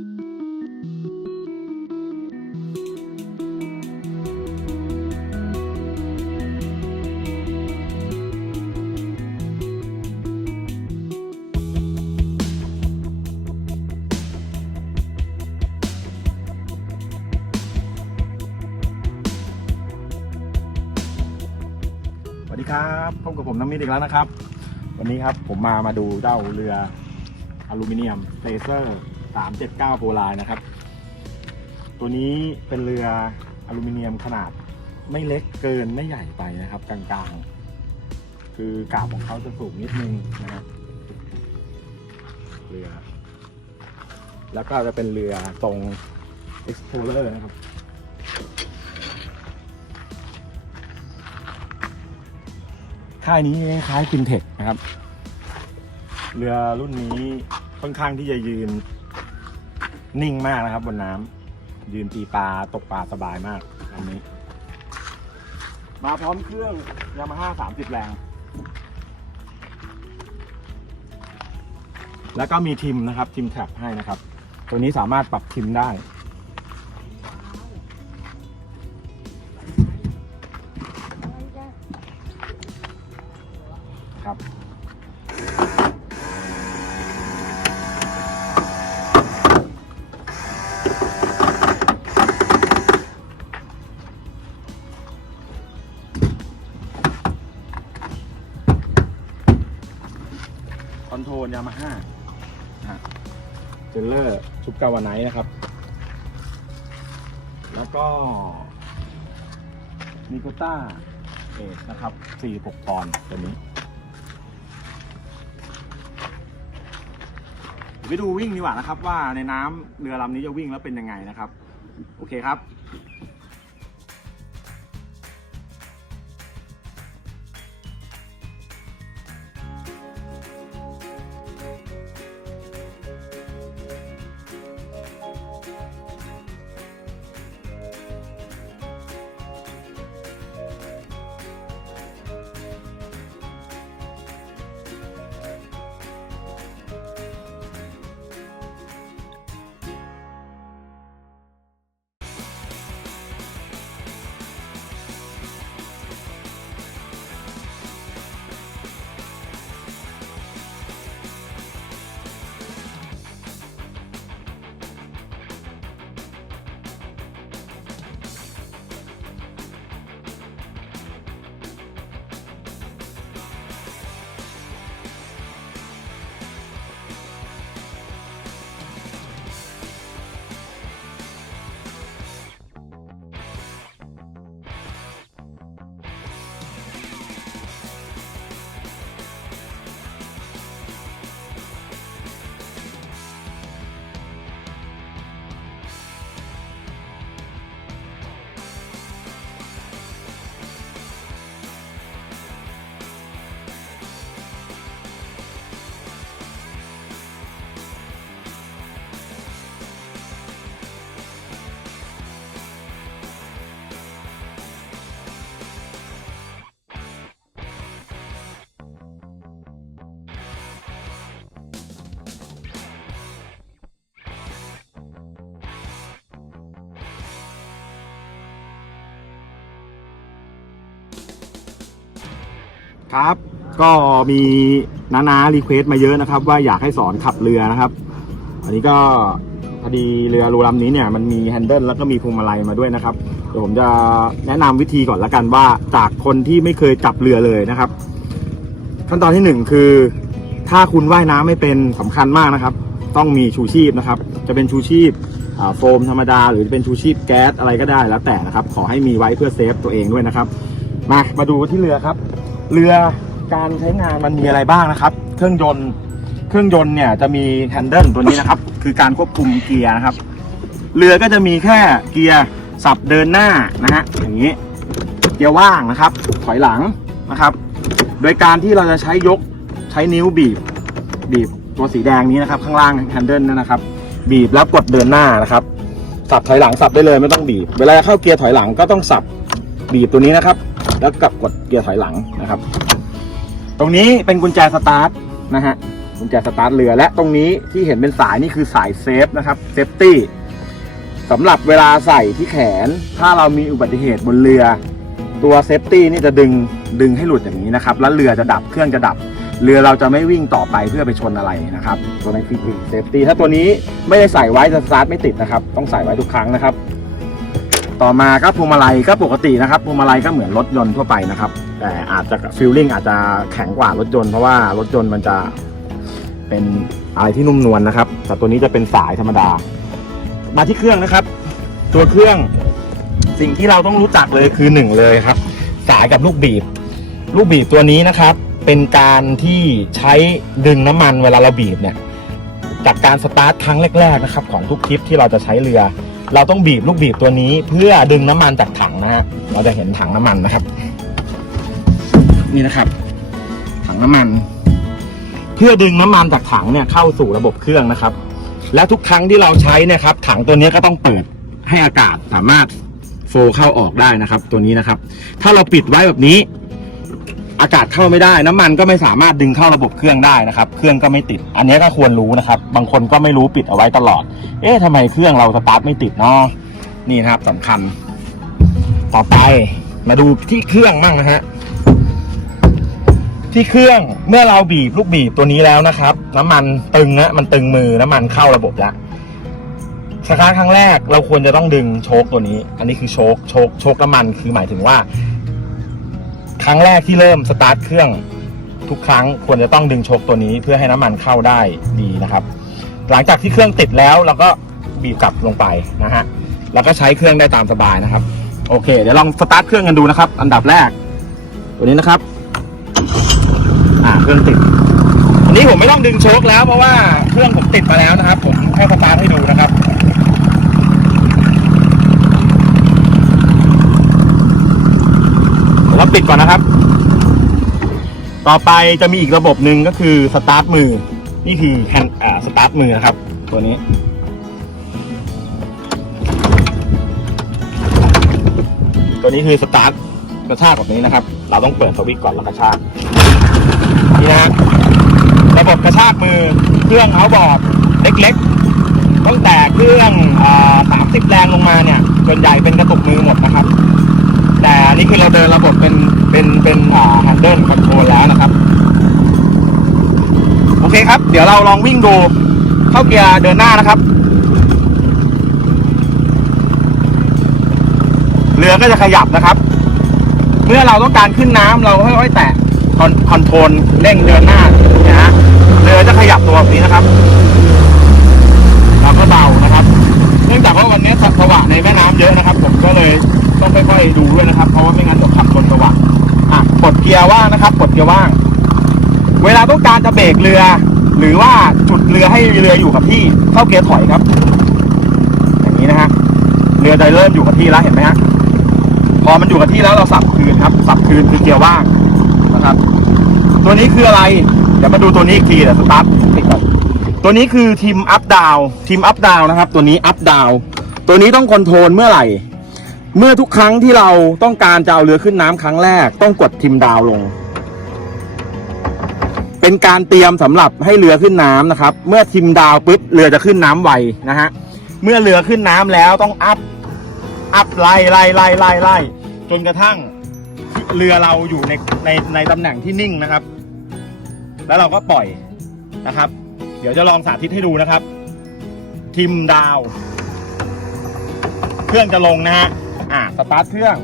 สวัสดีครับพบกับผมน้ำมิตรอีกแล้วนะครับ วันนี้ครับผมมามาดูเจ้าเรืออลูมิเนียมเ a เซอร์ 379โพลายนะครับ ตัวนี้เป็นเรืออลูมิเนียมขนาดไม่เล็กเกินไม่ใหญ่ไปนะครับกลางๆ คือกาบของเขาจะสูงนิดนึงนะครับเรือ แล้วก็จะเป็นเรือตรง Explorer นะครับค่ายนี้คล้ายฟินเทคนะครับ เรือรุ่นนี้ค่อนข้างที่จะยืน นิ่งมากนะครับบนน้ำยืนตีปลาตกปลาสบายมากอันนี้ มาพร้อมเครื่องยามาฮ่า30แรง แล้วก็มีทิมนะครับทิมแท็บให้นะครับ ตัวนี้สามารถปรับทิมได้ ครับ ยามาฮ่าเจลเลอร์ชุบกาวาไนท์นะครับ แล้วก็นิโคต้าเอสนะครับ46ปอนด์ตัวนี้ไปดูวิ่งดีกว่านะครับ ว่าในน้ำเรือลำนี้จะวิ่งแล้วเป็นยังไงนะครับ โอเคครับ ครับ ก็มีนานารีเควสต์มาเยอะนะครับ ว่าอยากให้สอนขับเรือนะครับ อันนี้ก็พอดีเรือรูลำนี้เนี่ยมันมีแฮนเดิลแล้วก็มีพวงมาลัยมาด้วยนะครับเดี๋ยวผมจะแนะนำวิธีก่อนละกันว่าจากคนที่ไม่เคยจับเรือเลยนะครับ ขั้นตอนที่หนึ่งคือ ถ้าคุณว่ายน้ำไม่เป็นสำคัญมากนะครับ ต้องมีชูชีพนะครับ จะเป็นชูชีพโฟมธรรมดา หรือเป็นชูชีพแก๊สอะไรก็ได้แล้วแต่นะครับ ขอให้มีไว้เพื่อเซฟตัวเองด้วยนะครับ มามาดูที่เรือครับ เรือการใช้งานมันมีอะไรบ้างนะครับ เครื่องยนต์เครื่องยนต์เนี่ยจะมีแฮนเดิลตัวนี้นะครับ คือการควบคุมเกียร์นะครับ เรือก็จะมีแค่เกียร์สับเดินหน้านะฮะอย่างนี้ เกียร์ว่างนะครับ ถอยหลังนะครับ โดยการที่เราจะใช้ยกใช้นิ้วบีบ บีบตัวสีแดงนี้นะครับ ข้างล่างแฮนเดิลนั่นนะครับ บีบแล้วกดเดินหน้านะครับ สับถอยหลังสับได้เลยไม่ต้องบีบ เวลาจะเข้าเกียร์ถอยหลังก็ต้องสับบีบตัวนี้นะครับ แล้วกลับกดเกียร์ถอยหลังนะครับ ตรงนี้เป็นกุญแจสตาร์ทนะฮะกุญแจสตาร์ทเรือและตรงนี้ที่เห็นเป็นสายนี่คือสายเซฟนะครับเซฟตี้สำหรับเวลาใส่ที่แขน ถ้าเรามีอุบัติเหตุบนเรือ ตัวเซฟตี้นี่จะดึงดึงให้หลุดอย่างนี้นะครับ แล้วเรือจะดับเครื่องจะดับ เรือเราจะไม่วิ่งต่อไปเพื่อไปชนอะไรนะครับ ตัวนี้คือเซฟตี้ถ้าตัวนี้ไม่ได้ใส่ไว้จะสตาร์ทไม่ติดนะครับ ต้องใส่ไว้ทุกครั้งนะครับ ต่อมาก็พวงมาลัยก็ปกตินะครับพวงมาลัยก็เหมือนรถยนต์ทั่วไปนะครับแต่อาจจะฟิลลิ่งอาจจะแข็งกว่ารถยนต์เพราะว่ารถยนต์มันจะเป็นอะไรที่นุ่มนวลนะครับ แต่ตัวนี้จะเป็นสายธรรมดา มาที่เครื่องนะครับ ตัวเครื่องสิ่งที่เราต้องรู้จักเลยคือหนึ่งเลยครับ สายกับลูกบีบ ลูกบีบตัวนี้นะครับ เป็นการที่ใช้ดึงน้ำมันเวลาเราบีบเนี่ย จากการสตาร์ทครั้งแรกๆนะครับ ของทุกคลิปที่เราจะใช้เรือ เราต้องบีบลูกบีบตัวนี้เพื่อดึงน้ำมันจากถังนะฮะเราจะเห็นถังน้ำมันนะครับ นี่นะครับ ถังน้ำมัน เพื่อดึงน้ำมันจากถังเนี่ยเข้าสู่ระบบเครื่องนะครับ และทุกครั้งที่เราใช้นยครับ ถังตัวนี้ก็ต้องเปิดให้อากาศสามารถโฟเข้าออกได้นะครับ ตัวนี้นะครับ ถ้าเราปิดไว้แบบนี้ อากาศเข้าไม่ได้ น้ำมันก็ไม่สามารถดึงเข้าระบบเครื่องได้นะครับ เครื่องก็ไม่ติด อันนี้ก็ควรรู้นะครับ บางคนก็ไม่รู้ปิดเอาไว้ตลอด เอ๊ะทำไมเครื่องเราสตาร์ทไม่ติดเนาะนี่นะครับสำคัญ ต่อไปมาดูที่เครื่องบ้างนะฮะที่เครื่องเมื่อเราบีบลูกบีบตัวนี้แล้วนะครับ น้ำมันตึงนะมันตึงมือน้ำมันเข้าระบบแล้วสตาร์ทครั้งแรกเราควรจะต้องดึงโชคตัวนี้ อันนี้คือโชคโชคโชคน้ำมันคือหมายถึงว่า ครั้งแรกที่เริ่มสตาร์ทเครื่องทุกครั้งควรจะต้องดึงโชคตัวนี้เพื่อให้น้ำมันเข้าได้ดีนะครับ หลังจากที่เครื่องติดแล้วเราก็บีบกลับลงไปนะฮะแล้วก็ใช้เครื่องได้ตามสบายนะครับ โอเค เดี๋ยวลองสตาร์ทเครื่องกันดูนะครับ อันดับแรก ตัวนี้นะครับ อ่าเครื่องติดอันนี้ผมไม่ต้องดึงโชคแล้วเพราะว่าเครื่องผมติดมาแล้วนะครับ ผมแค่สตาร์ทให้ดูนะครับ เดี๋ยวเรา ปิดก่อนนะครับ ต่อไปจะมีอีกระบบหนึ่งก็คือสตาร์ทมือ นี่คือแฮนด์สตาร์ทมือนะครับ ตัวนี้ ตัวนี้คือสตาร์ทกระชากแบบนี้นะครับ เราต้องเปิดสวิตช์ก่อนแล้วกระชากนี่นะฮะระบบกระชากมือเครื่องเอาบอร์ดเล็กๆตั้งแต่เครื่องสามสิบแรงลงมาเนี่ยส่วนใหญ่เป็นกระตุกมือหมดนะครับ อันนี่คือเราเดินระบบเป็นเป็นเป็นอ่า handle control แล้วนะครับ โอเคครับ เดี๋ยวเราลองวิ่งดูเข้าเกียร์เดินหน้านะครับ เรือก็จะขยับนะครับ เมื่อเราต้องการขึ้นน้ำเราค่อยๆแตะคอนคอนโทรลเร่งเดินหน้าเนี่ยฮะเรือจะขยับตัวแบบนี้นะครับเราก็เบานะครับ เนื่องจากว่าวันนี้สว่างในแม่น้ำเยอะนะครับ ผมก็เลย ค่อยๆดูด้วยนะครับ เพราะว่าไม่งั้นเดี๋ยวขับชนสว่างอะกดเกียร์ว่างนะครับกดเกียร์ว่าง เวลาต้องการจะเบรกเรือ หรือว่าจุดเรือให้เรืออยู่กับที่เข้าเกียร์ถอยครับ อย่างนี้นะฮะเรือจะเริ่มอยู่กับที่แล้วเห็นไหมฮะพอมันอยู่กับที่แล้วเราสับคืนครับ สับคืนคือเกียร์ว่างนะครับ ตัวนี้คืออะไร เดี๋ยวมาดูตัวนี้อีกทีเดี๋ยวสตาร์ทติดก่อนตัวนี้คือทีมอัพดาวทีมอัพดาวนะครับ ตัวนี้อัพดาวตัวนี้ต้องคอนโทรลเมื่อไหร่ เมื่อทุกครั้งที่เราต้องการจะเอาเรือขึ้นน้ำครั้งแรก ต้องกดทีมดาวลง เป็นการเตรียมสำหรับให้เรือขึ้นน้ำนะครับ เมื่อทีมดาวปุ๊บเรือจะขึ้นน้ำไวนะฮะเมื่อเรือขึ้นน้ำแล้วต้องอัพอัพไล่ไล่ไล่ไล่ไล่จนกระทั่งเรือเราอยู่ในในในตำแหน่งที่นิ่งนะครับ แล้วเราก็ปล่อยนะครับ เดี๋ยวจะลองสาธิตให้ดูนะครับ ทิมดาว เครื่องจะลงนะฮะ อะสตาร์ทเครื่อง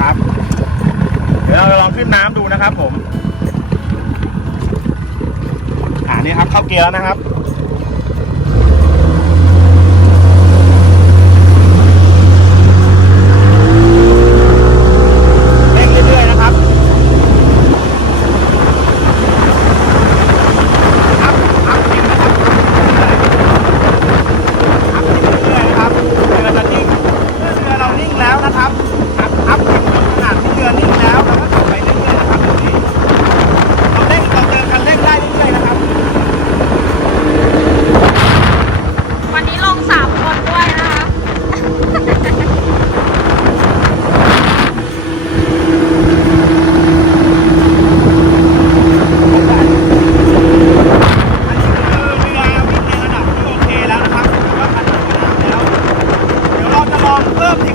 ครับเดี๋ยวเราจะลองขึ้นน้ำดูนะครับผม อ่านี่ครับเข้าเกียร์แล้วนะครับ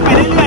Thank you.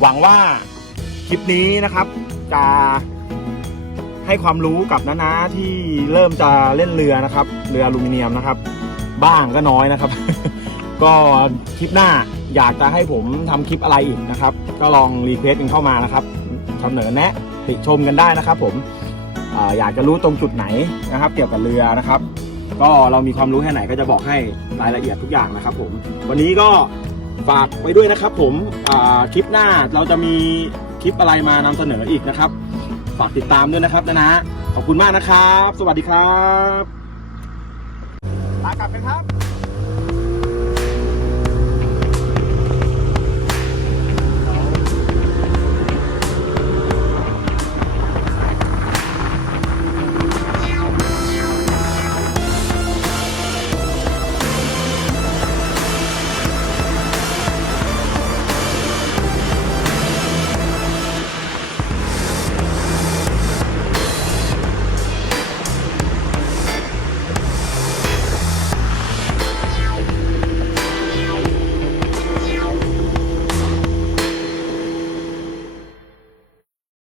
หวังว่าคลิปนี้นะครับ จะให้ความรู้กับน้าๆที่เริ่มจะเล่นเรือนะครับ เรืออลูมิเนียมนะครับ บ้างก็น้อยนะครับ ก็คลิปหน้าอยากจะให้ผมทำคลิปอะไรอีกนะครับ ก็ลองรีเควสต์กันเข้ามานะครับเสนอแนะติชมกันได้นะครับ ผมอาอยากจะรู้ตรงจุดไหนนะครับ เกี่ยวกับเรือนะครับ ก็เรามีความรู้แค่ไหนก็จะบอกให้รายละเอียดทุกอย่างนะครับ ผม วันนี้ก็ ฝากไปด้วยนะครับผมคลิปหน้าเราจะมีคลิปอะไรมานำเสนออีกนะครับ ฝากติดตามด้วยนะครับนะนะขอบคุณมากนะครับ สวัสดีครับลากลับกันครับ